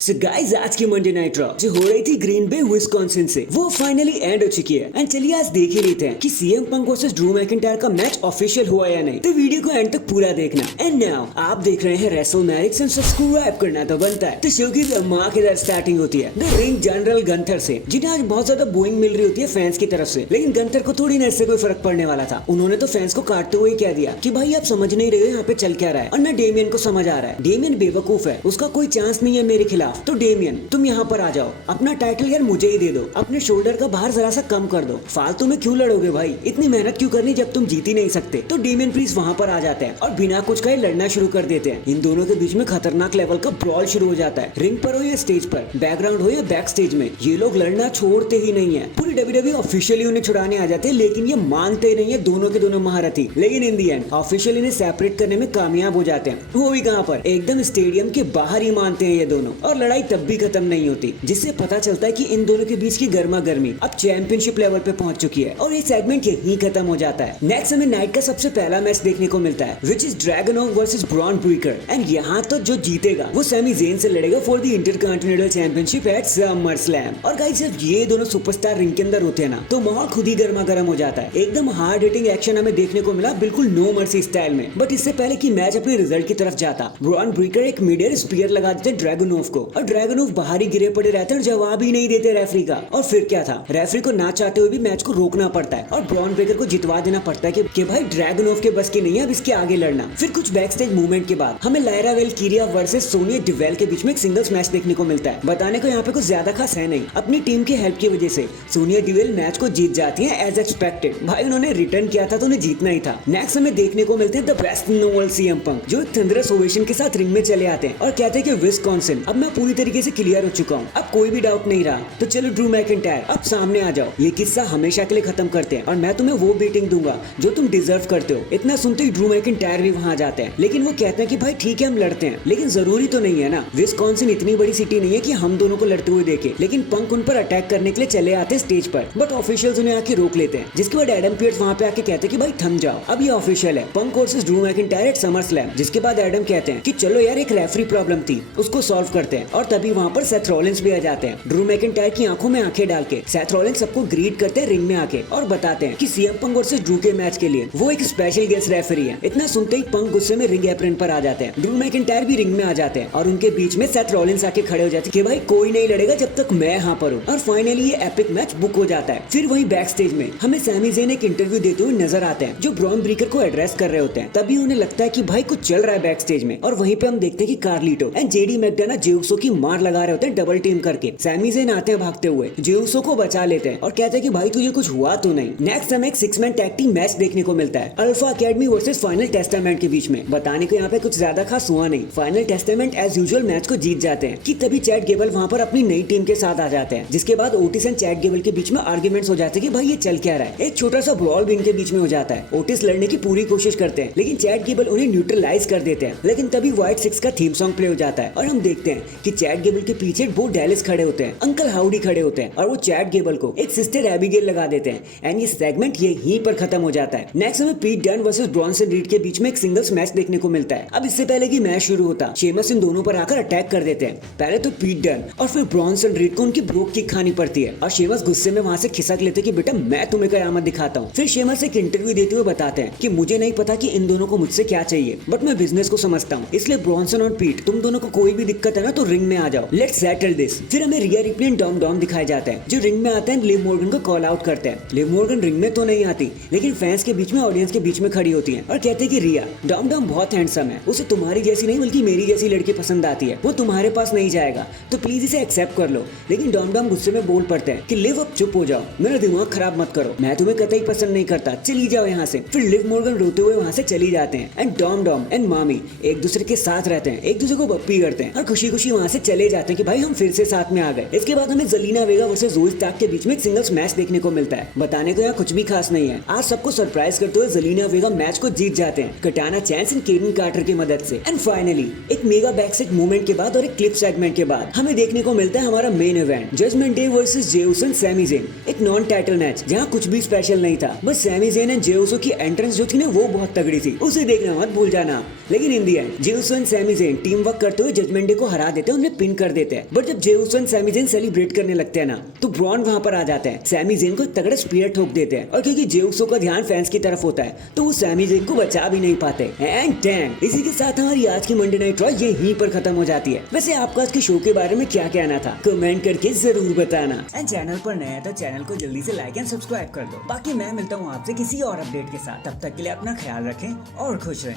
So guys, आज की Monday night raw जो हो रही थी ग्रीन बे विस्कॉन्सिन से वो फाइनली एंड हो चुकी है। एंड चलिए आज देख ही लेते हैं कि CM Punk versus Drew McIntyre का मैच ऑफिशियल हुआ या नहीं। तो वीडियो को एंड तक पूरा देखना। एंड नाउ आप देख रहे हैं रेसलमैनिक्स एंड सब्सक्राइब करना तो बनता है। तो शो की धमाकेदार स्टार्टिंग होती है द रिंग जनरल गंथर से, जिन्हें आज बहुत ज्यादा बोइंग मिल रही होती है फैंस की तरफ से। लेकिन गंथर को थोड़ी ना इससे कोई फर्क पड़ने वाला था। उन्होंने तो फैंस को काटते हुए कह दिया कि भाई आप समझ नहीं रहे हो यहाँ पे चल क्या रहा है, और ना डेमियन को समझ आ रहा है। डेमियन बेवकूफ है, उसका कोई चांस नहीं है मेरे खिलाफ। तो डेमियन तुम यहाँ पर आ जाओ, अपना टाइटल यार मुझे ही दे दो, अपने शोल्डर का भार जरा सा कम कर दो। फालतू में क्यों लड़ोगे भाई, इतनी मेहनत क्यों करनी जब तुम जीत ही नहीं सकते। तो डेमियन प्रीस्ट वहाँ पर आ जाते हैं और बिना कुछ कहे लड़ना शुरू कर देते हैं। इन दोनों के बीच में खतरनाक लेवल का ब्रॉल शुरू हो जाता है। रिंग पर हो या स्टेज पर, बैकग्राउंड हो या बैक स्टेज में, ये लोग लड़ना छोड़ते ही नहीं है। पूरी डब्ल्यूडब्ल्यूई ऑफिशियली उन्हें छुड़ाने आ जाते हैं, लेकिन ये मानते नहीं है दोनों के दोनों महारथी। लेकिन इन दी एंड ऑफिशियली इन्हें सेपरेट करने में कामयाब हो जाते हैं। वो भी कहाँ पर, एकदम स्टेडियम के बाहर ही मानते हैं ये दोनों, और लड़ाई तब भी खत्म नहीं होती, जिससे पता चलता है कि इन दोनों के बीच की गर्मा गर्मी अब चैंपियनशिप लेवल पे पहुंच चुकी है। और ये सेगमेंट यहीं खत्म हो जाता है। नेक्स्ट हमें नाइट का सबसे पहला मैच देखने को मिलता है, which is Dragunov versus Bron Breakker. And यहाँ तो जो जीतेगा वो सैमी ज़ेन से लड़ेगा for the Intercontinental championship at SummerSlam. और गाइस जब ये दोनों सुपरस्टार रिंग के अंदर होते हैं ना, तो माहौल खुद ही गर्मा गर्म हो जाता है। एकदम हार्ड हिटिंग एक्शन हमें देखने को मिला, बिल्कुल नो मर्सी स्टाइल में। बट इससे पहले कि मैच अपने रिजल्ट की तरफ जाता, ब्रॉन ब्रेकर एक मिड-एयर स्पीयर लगा देते ड्रैगनोव को, और ड्रैगनोव बाहर ही गिरे पड़े रहते हैं, जवाब ही नहीं देते रेफरी का। और फिर क्या था, रेफरी को ना चाहते हुए भी मैच को रोकना पड़ता है और ब्रॉन ब्रेकर को जितवा देना पड़ता है कि भाई ड्रैगनोव के बस की नहीं है अब इसके आगे लड़ना। फिर कुछ बैक स्टेज मूवमेंट के बाद हमें लायरा वेलकिरिया वर्सेस सोनिया डिवेल के बीच में एक सिंगल्स मैच देखने को मिलता है। बताने को यहाँ पे कुछ ज्यादा खास है नहीं, अपनी टीम की हेल्प की वजह से सोनिया डिवेल मैच को जीत जाती है एज एक्सपेक्टेड। भाई उन्होंने रिटर्न किया था तो उन्हें जीतना ही था। नेक्स्ट हमें देखने को मिलते हैं the best in the world CM Punk, जो एक थंडरस ओवेशन के साथ रिंग में चले आते हैं और कहते हैं कि विस्कॉन्सिन अब मैं पूरी तरीके से क्लियर हो चुका हूँ, अब कोई भी डाउट नहीं रहा, तो चलो ड्रू मैकिंटायर अब सामने आ जाओ, ये किस्सा हमेशा के लिए खत्म करते हैं और मैं तुम्हें वो बीटिंग दूंगा जो तुम डिजर्व करते हो। इतना सुनते ही ड्रू मैकिंटायर भी वहां जाते हैं, लेकिन वो कहते हैं कि भाई ठीक है हम लड़ते हैं, लेकिन जरूरी तो नहीं है ना, विस्कॉन्सिन इतनी बड़ी सिटी नहीं है कि हम दोनों को लड़ते हुए देखे। लेकिन पंक उन पर अटैक करने के लिए चले आते हैं स्टेज पर, बट ऑफिशियल्स उन्हें आके रोक लेते हैं। जिसके बाद एडम पियर्स वहां पे आके कहते हैं कि भाई थम जाओ, अब ये ऑफिशियल है, Punk versus Drew McIntyre at SummerSlam. जिसके बाद एडम कहते हैं कि चलो यार एक रेफरी प्रॉब्लम थी, उसको सॉल्व करते हैं। और तभी वहां पर सेथ रॉलिंस भी आ जाते हैं। ड्रू मैकिंटायर की आंखों में आंखें डाल के सेथ रॉलिंस सबको ग्रीट करते हैं रिंग में आके, और बताते हैं कि सीएम पंक वर्सेस ड्रू के मैच के लिए वो एक स्पेशल गेस्ट रेफरी है। इतना सुनते ही पंक गुस्से में रिंग एप्रन पर आ जाते हैं। ड्रू मैकिंटायर भी रिंग में आ जाते हैं और उनके बीच में सेथ रॉलिंस आके खड़े हो जाते हैं कि भाई कोई नहीं लड़ेगा जब तक मैं यहाँ पर हूँ। और फाइनली ये एपिक मैच बुक हो जाता है। फिर वहीं बैक स्टेज में हमें सैमी ज़ेन एक इंटरव्यू देते हुए नजर आते हैं, जो ब्रॉन ब्रेकर को एड्रेस कर रहे होते हैं। तभी उन्हें लगता है कि भाई कुछ चल रहा है बैक स्टेज में, और वहीं पे हम देखते हैं कि कार्लिटो एंड जेडी मैकडोना जेउसो की मार लगा रहे होते हैं डबल टीम करके। सैमी ज़ेन आते हैं भागते हुए, जेउसो को बचा लेते हैं और कहते हैं कि भाई तुझे कुछ हुआ तो नहीं। नेक्स्ट हमें एक 6 मैन टैग टीम मैच देखने को मिलता है, alpha academy versus final testament के बीच में। बताने को यहाँ पे कुछ ज्यादा खास हुआ नहीं, final testament as usual match को जीत जाते हैं कि तभी चैट गेबल वहाँ पर अपनी नई टीम के साथ आ जाते हैं। जिसके बाद ओटिस एंड चैट गेबल के बीच में आर्ग्यूमेंट्स हो जाते हैं कि भाई ये चल क्या रहा है। एक छोटा सा ब्रॉल भी इनके बीच में हो जाता है। ओटिस लड़ने की पूरी कोशिश करते हैं, लेकिन चैट गेबल उन्हें न्यूट्रलाइज कर देते हैं। लेकिन तभी व्हाइट 6 का थीम सॉन्ग प्ले हो जाता है और हम देखते हैं कि चैट गेबल के पीछे बो डैलिस खड़े होते हैं, अंकल हाउडी खड़े होते हैं, और वो चैट गेबल को एक सिस्टर एबिगेल लगा देते हैं। एंड ये सेगमेंट यहीं पर खत्म हो जाता है। नेक्स्ट हमें पीट डन वर्सेस ब्रॉन्सन रीड के बीच में एक सिंगल्स मैच देखने को मिलता है। अब इससे पहले कि मैच शुरू होता, शेमस इन दोनों पर आकर अटैक कर देते हैं। पहले तो पीट डन और फिर ब्रॉन्सन रीड को उनकी ब्रोक किक खानी पड़ती है, और शेमस गुस्से में वहां से खिसक लेते कि बेटा मैं तुम्हें कयामत दिखाता हूँ। फिर शेमस एक इंटरव्यू देते हुए बताते हैं कि मुझे नहीं पता कि इन दोनों को मुझसे क्या चाहिए, बट मैं बिजनेस को समझता हूँ, इसलिए ब्रॉन्सन और पीट तुम दोनों को कोई भी दिक्कत है ना तो रिंग में आ जाओ, लेट्स सेटल दिस। फिर हमें Rhea Ripley and Dom Dom दिखाए जाते हैं, जो रिंग में आते हैं लिव मॉर्गन को कॉल आउट करते हैं। लिव मॉर्गन रिंग में तो नहीं आती, लेकिन फैंस के बीच में ऑडियंस के बीच में खड़ी होती है और कहते हैं कि रिया डॉम डॉम बहुत हैंडसम है, उसे तुम्हारी जैसी नहीं बल्कि मेरी जैसी लड़की पसंद आती है, वो तुम्हारे पास नहीं जाएगा, तो प्लीज इसे एक्सेप्ट कर लो। लेकिन डॉम डॉम गुस्से में बोल पड़ते हैं कि लिव अब चुप हो जाओ, मेरा दिमाग खराब मत करो, मैं तुम्हें कतई पसंद नहीं करता, चली जाओ यहाँ से। फिर लिव मॉर्गन रोते हुए वहाँ से चली जाते हैं एंड डॉम डॉम एंड मामी एक दूसरे के साथ रहते हैं, एक दूसरे को बप्पी करते हैं और खुशी खुशी वहाँ से चले जाते हैं कि भाई हम फिर से साथ में आ गए। इसके बाद हमें जलीना वेगा वर्सेस ज़ोई स्टार्क के बीच में एक सिंगल्स मैच देखने को मिलता है। बताने को यहाँ कुछ भी खास नहीं है, आज सबको सरप्राइज करते हुए जलीना वेगा मैच को जीत जाते हैं कटाना चैंस एंड केविन कार्टर की मदद से। एंड फाइनली एक मेगा बैकस्टेज मूवमेंट के बाद और एक क्लिप सेगमेंट के बाद हमें देखने को मिलता है हमारा main event, judgement day versus Jey Uso and Sami Zayn, एक नॉन टाइटल मैच जहाँ कुछ भी स्पेशल नहीं था, बस सैमी ज़ेन एंड जेउसो की एंट्रेंस जो थी ना वो बहुत तगड़ी थी, उसे देखना मत भूल जाना। लेकिन in the end Jey Uso and Sami Zayn team work करते हुए जजमेंट डे को हरा देते आते हैं उन्हें पिन कर देते हैं। बट जब जे उसो एंड सैमी ज़ेन सेलिब्रेट करने लगते हैं ना, तो ब्रॉन वहां पर आ जाते हैं, सैमी ज़ेन को तगड़ा स्पीयर ठोक देते हैं, और क्योंकि जे उसो का ध्यान फैंस की तरफ होता है तो वो सैमी ज़ेन को बचा भी नहीं पाते। एंड डैम, इसी के साथ हमारी आज की मंडे नाइट रॉ यहीं पर खत्म हो जाती है। वैसे आपका आज के शो के बारे में क्या कहना था, कमेंट करके जरूर बताना। एंड चैनल पर नया है तो चैनल को जल्दी से लाइक एंड सब्सक्राइब कर दो। बाकी मैं मिलता हूँ आपसे किसी और अपडेट के साथ, तब तक के लिए अपना ख्याल रखें और खुश रहें।